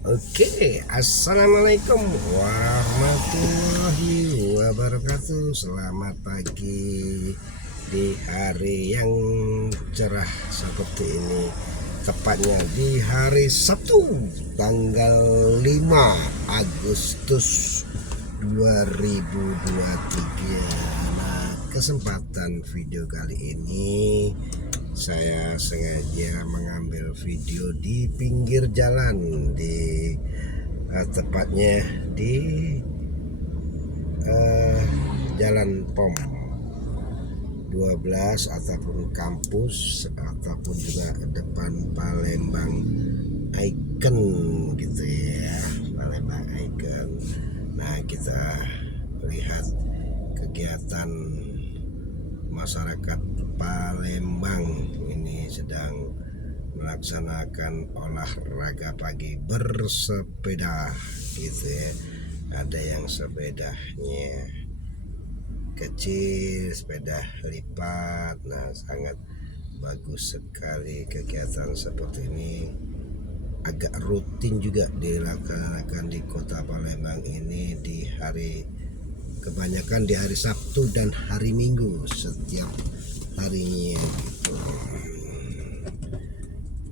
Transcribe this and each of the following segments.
Oke, assalamualaikum warahmatullahi wabarakatuh. Selamat pagi di hari yang cerah seperti ini. Tepatnya di hari Sabtu, tanggal 5 Agustus 2023. Nah, kesempatan video kali ini saya sengaja mengambil video di pinggir jalan tepatnya di Jalan POM 12 ataupun kampus ataupun juga depan Palembang Icon gitu ya, Palembang Icon. Nah, kita lihat kegiatan masyarakat Palembang ini sedang melaksanakan olahraga pagi bersepeda gitu ya. Ada yang sepedanya kecil, sepeda lipat. Nah, sangat bagus sekali kegiatan seperti ini. Agak rutin juga dilaksanakan di kota Palembang ini di hari, kebanyakan di hari Sabtu dan hari Minggu setiap harinya gitu.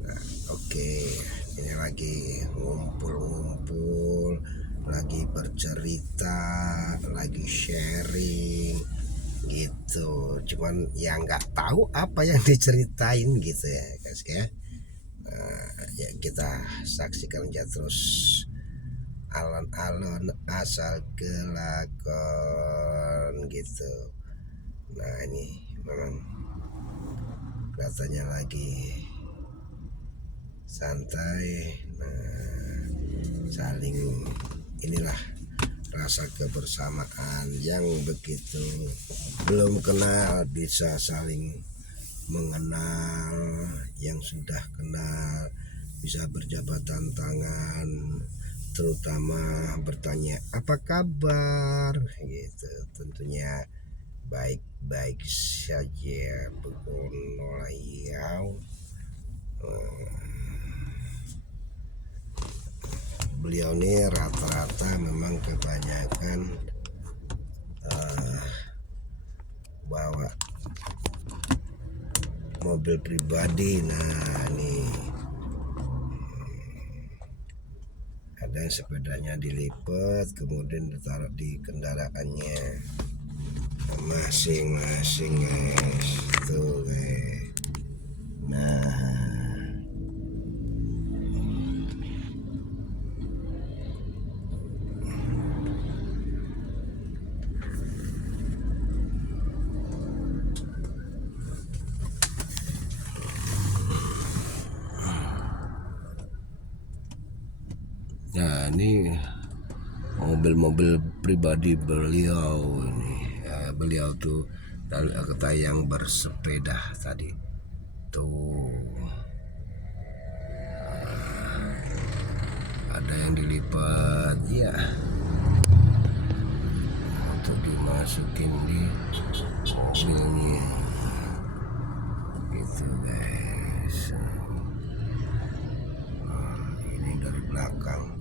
Nah, oke, ini lagi ngumpul-ngumpul, lagi bercerita, lagi sharing gitu. Cuman yang nggak tahu apa yang diceritain gitu ya guys ya. Ya kita saksikan aja terus, alon-alon asal kelakon gitu. Nah, ini memang kelihatannya lagi santai. Nah, saling inilah rasa kebersamaan yang begitu belum kenal bisa saling mengenal, yang sudah kenal bisa berjabatan tangan, terutama bertanya apa kabar gitu. Tentunya baik-baik saja, bukan nolayau. Beliau ini rata-rata memang kebanyakan bawa mobil pribadi. Nah, ini ada yang sepedanya dilipat kemudian ditaruh di kendaraannya masing-masing guys, tuh guys. Nah, nah ini mobil-mobil pribadi beliau ini ya, beliau tuh kata yang bersepeda tadi tuh, ada yang dilipat ya untuk dimasukin di mobilnya gitu guys. Ini dari belakang.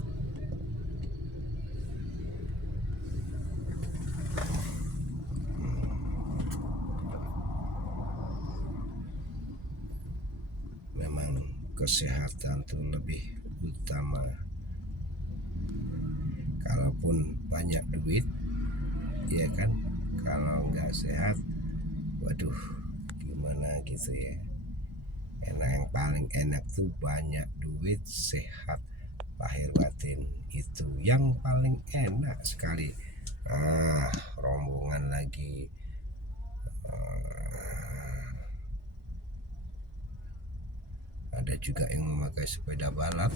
Memang kesehatan tuh lebih utama. Kalaupun banyak duit ya kan, kalau nggak sehat waduh gimana gitu ya. Enak, yang paling enak tuh banyak duit, sehat lahir batin, itu yang paling enak sekali. Rombongan lagi ada juga yang memakai sepeda balap.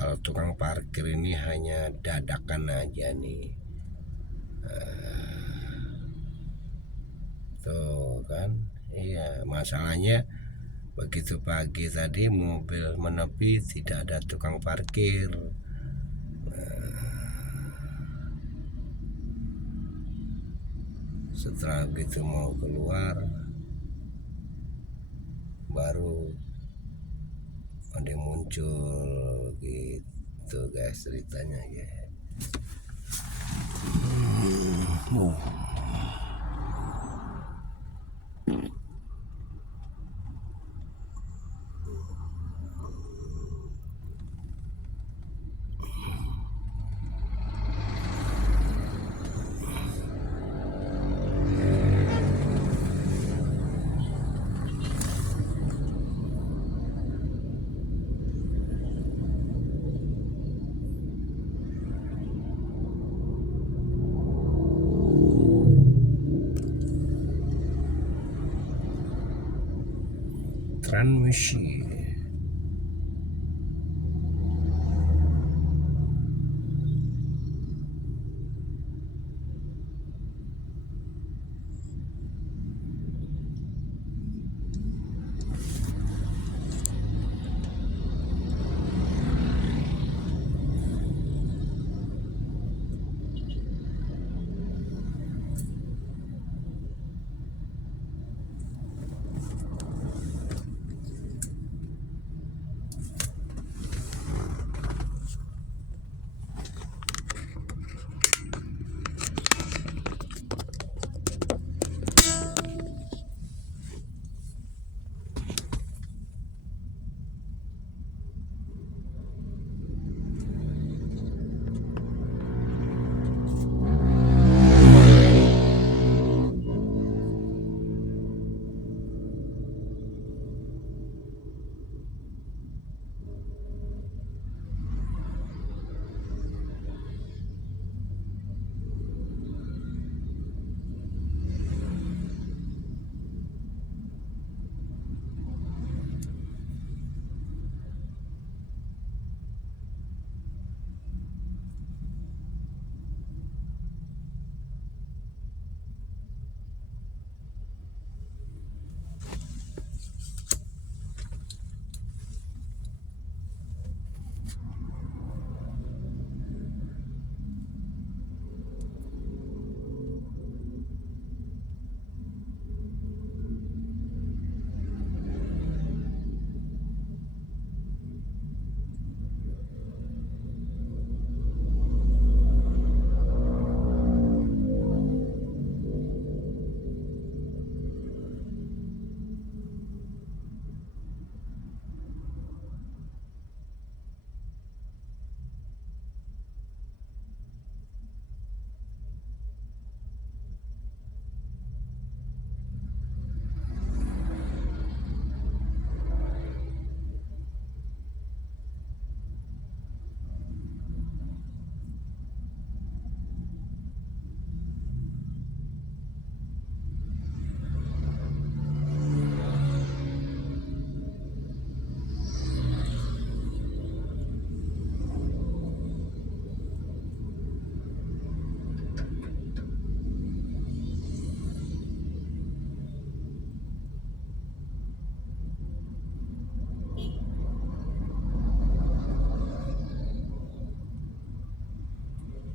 Kalau tukang parkir ini hanya dadakan aja nih. Tuh kan, iya, masalahnya begitu pagi tadi mobil menepi, tidak ada tukang parkir. Setelah begitu mau keluar, baru ada yang muncul gitu guys ceritanya ya. Transmisi.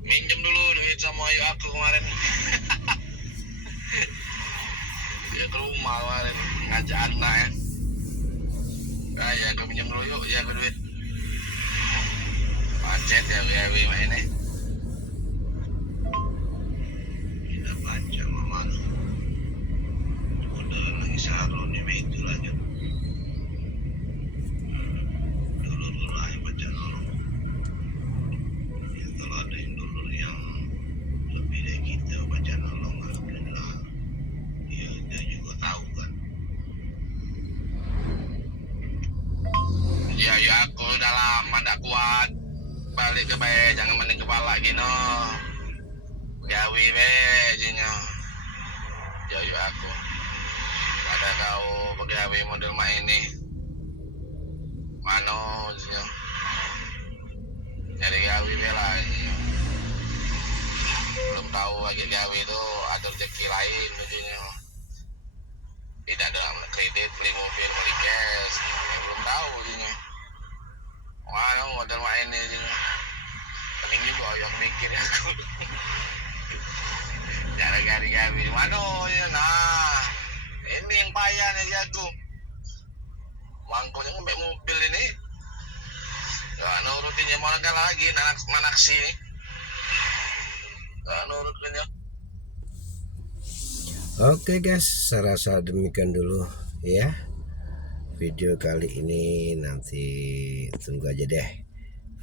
Minjem dulu duit sama ayu aku kemarin. Dia ke rumah kemarin ngajak anak ya. Ah ya, aku minjem dulu yuk, ya aku duit. Macet ya WW ini. Kita baca mama. Udah lagi saron ya itu lanjut. Dulu aja baca dulu. Ya kalau ada yang dulu yang lebih dari kita baca nolong alhamdulillah. Ya dia juga tahu kan. Ya aku udah lama gak kuat. Balik ke bae, jangan mending kepala gino. Gawi be jinyo. Ya aku. Ada kau begawi model mak ini. Mano jinyo. gawe bela. Belum tahu lagi gawe itu ada rezeki lain ujungnya. Tidak ada kredit, beli mobil, beli cash. Belum tahu ujungnya. Mana modal main ini ujungnya. Penting juga yang mikir aku. Cara gawe mana ya, nah ini yang payah nih jago. Mangkuknya ngebek mobil ini. Ya nurutinnya mau lagi manaksi nih. Ya nurutinnya. Oke guys, saya rasa demikian dulu ya video kali ini. Nanti tunggu aja deh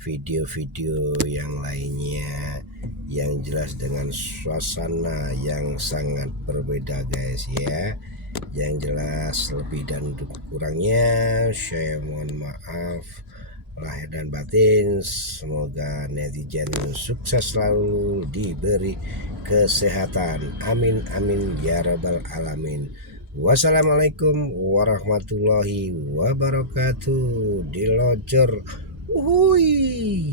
video-video yang lainnya yang jelas dengan suasana yang sangat berbeda guys ya. Yang jelas lebih dan kurangnya saya mohon maaf lahir dan batin. Semoga netizen sukses selalu, diberi kesehatan, amin amin ya rabbal alamin. Wassalamualaikum warahmatullahi wabarakatuh. Dilojor. Uhuy.